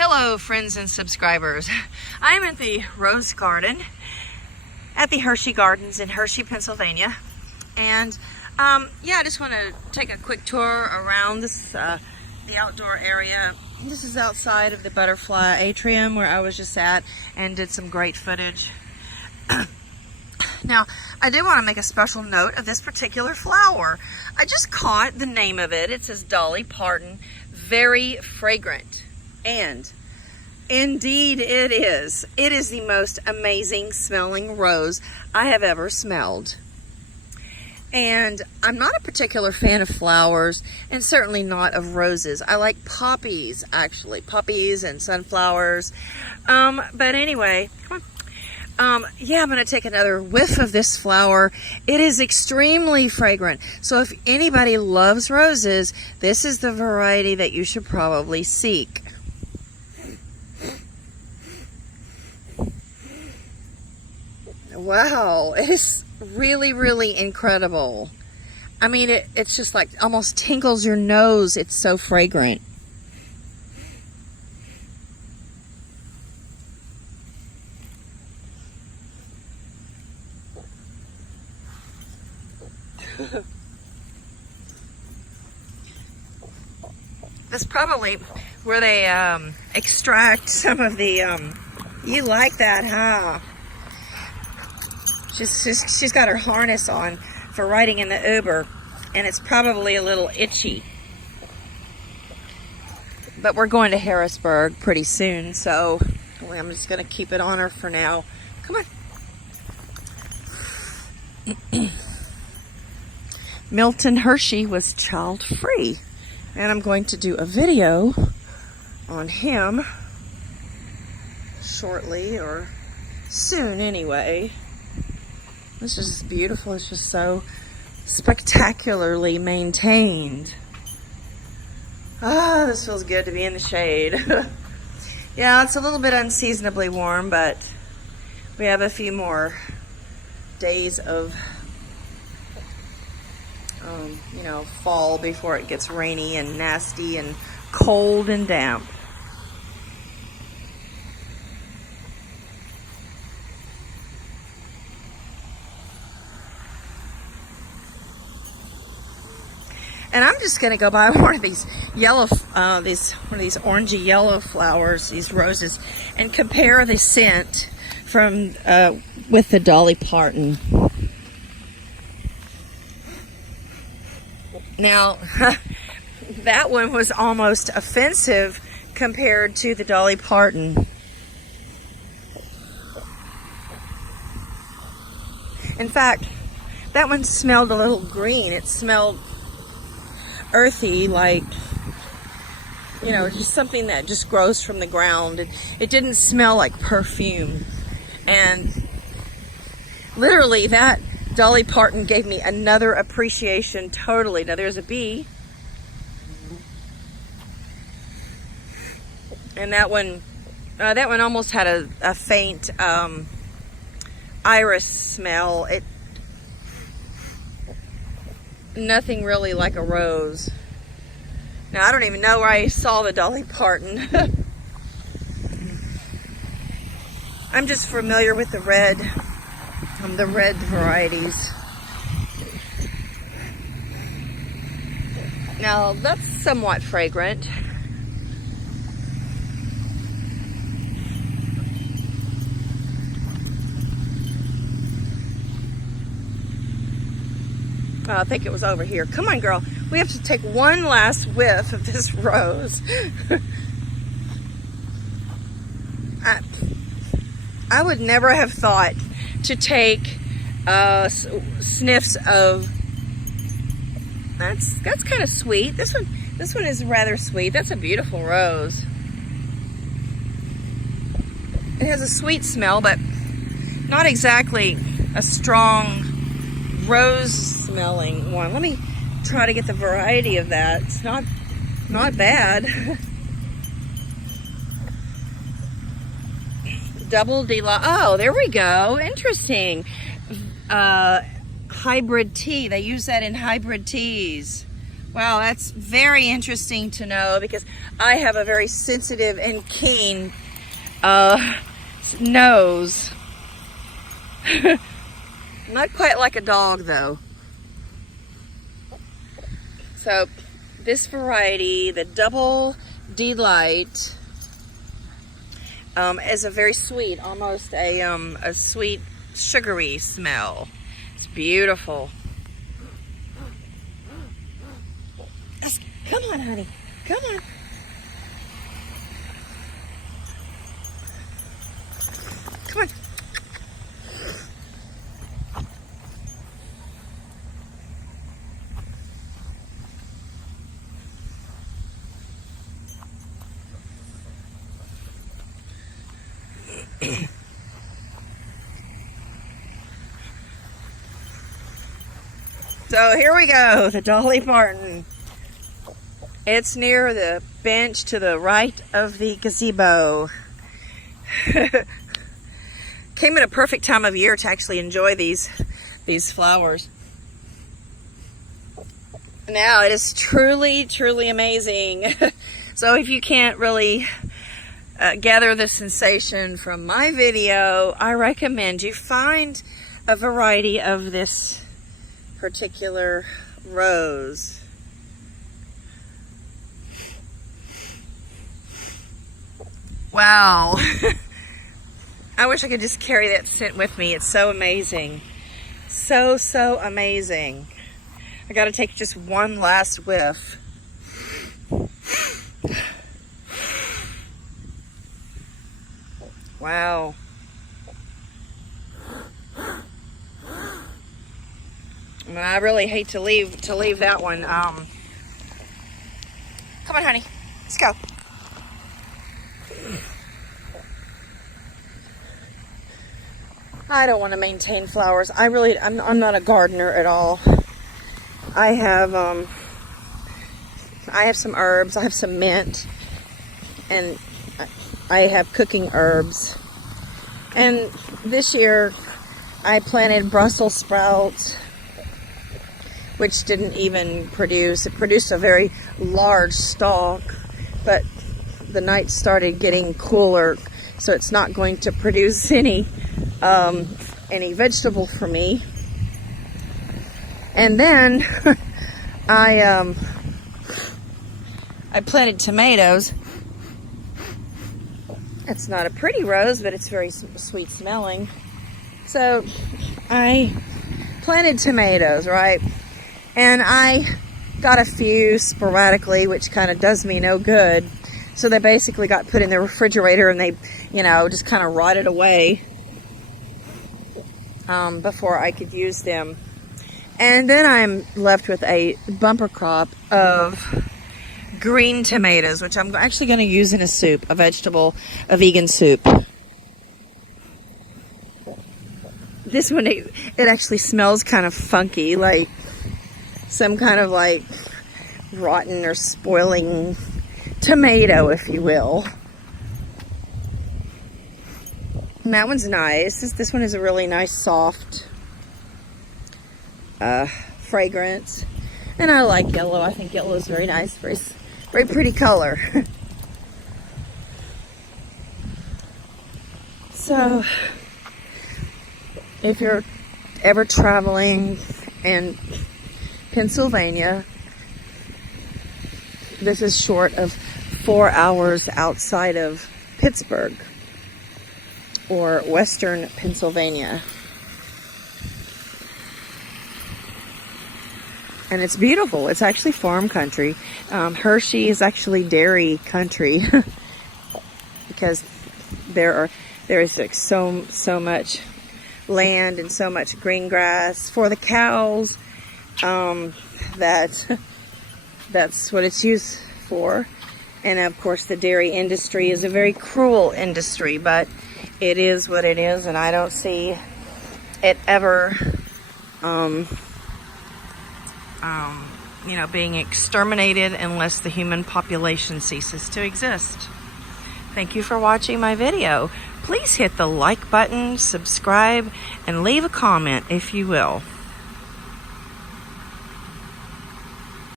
Hello friends and subscribers. I'm at the Rose Garden at the Hershey Gardens in Hershey, Pennsylvania. And yeah, I just want to take a quick tour around this the outdoor area. This is outside of the butterfly atrium where I was just at and did some great footage. Now, I do want to make a special note of this particular flower. I just caught the name of it. It says Dolly Parton, very fragrant. And indeed it is. It is the most amazing smelling rose I have ever smelled. And I'm not a particular fan of flowers, and certainly not of roses. I like poppies, actually. Poppies and sunflowers. But anyway, come on. Yeah, I'm going to take another whiff of this flower. It is extremely fragrant. So if anybody loves roses, this is the variety that you should probably seek. Wow, it is really, really incredible. I mean, it's just like almost tingles your nose. It's so fragrant. That's probably where they extract some of the, you like that, huh? She's got her harness on for riding in the Uber, and it's probably a little itchy. But we're going to Harrisburg pretty soon, so I'm just going to keep it on her for now. Come on. Milton Hershey was child-free, and I'm going to do a video on him shortly, or soon anyway. This is beautiful. It's just so spectacularly maintained. Ah, this feels good to be in the shade. Yeah, it's a little bit unseasonably warm, but we have a few more days of you know, fall before it gets rainy and nasty and cold and damp. And I'm just going to go buy one of these yellow, one of these orangey yellow flowers, these roses, and compare the scent from with the Dolly Parton. Now, that one was almost offensive compared to the Dolly Parton. In fact, that one smelled a little green. It smelled earthy, like, you know, just something that just grows from the ground. It didn't smell like perfume. And literally that Dolly Parton gave me another appreciation totally. Now there's a bee. And that one almost had a faint iris smell. Nothing really like a rose. Now I don't even know where I saw the Dolly Parton. I'm just familiar with the red varieties. Now that's somewhat fragrant. I think it was over here. Come on, girl. We have to take one last whiff of this rose. I would never have thought to take sniffs of. That's kind of sweet. This one is rather sweet. That's a beautiful rose. It has a sweet smell, but not exactly a strong rose smelling one. Let me try to get the variety of that. It's not bad. Double Delight. Oh, there we go. Interesting. Hybrid tea. They use that in hybrid teas. Well, that's very interesting to know because I have a very sensitive and keen nose. Not quite like a dog though. So this variety, the Double Delight, is a very sweet, almost a sweet sugary smell. It's beautiful. Come on, honey. Come on. Come on. So here we go, the Dolly Parton. It's near the bench to the right of the gazebo. Came at a perfect time of year to actually enjoy these flowers. Now it is truly, truly amazing. So if you can't really gather the sensation from my video, I recommend you find a variety of this particular rose. Wow. I wish I could just carry that scent with me. It's so amazing. So amazing. I gotta take just one last whiff. Wow. I really hate to leave that one. Come on, honey. Let's go. I don't want to maintain flowers. I'm not a gardener at all. I have some herbs. I have some mint, and I have cooking herbs. And this year, I planted Brussels sprouts, which didn't even produce. It produced a very large stalk, but the night started getting cooler, so it's not going to produce any vegetable for me. And then I planted tomatoes. It's not a pretty rose, but it's very sweet smelling. So I planted tomatoes, right? And I got a few sporadically, which kind of does me no good. So they basically got put in the refrigerator and they, just kind of rotted away before I could use them. And then I'm left with a bumper crop of green tomatoes, which I'm actually going to use in a soup, a vegan soup. This one, it actually smells kind of funky, like some kind of like rotten or spoiling tomato, if you will. And that one's nice. This one is a really nice, soft fragrance. And I like yellow. I think yellow is very nice, very pretty color. So, if you're ever traveling in Pennsylvania, this is short of 4 hours outside of Pittsburgh or Western Pennsylvania. And it's beautiful. It's actually farm country. Hershey is actually dairy country because there is like so much land and so much green grass for the cows that's what it's used for. And of course the dairy industry is a very cruel industry, but it is what it is, and I don't see it ever being exterminated unless the human population ceases to exist. Thank you for watching my video. Please hit the like button, subscribe, and leave a comment if you will.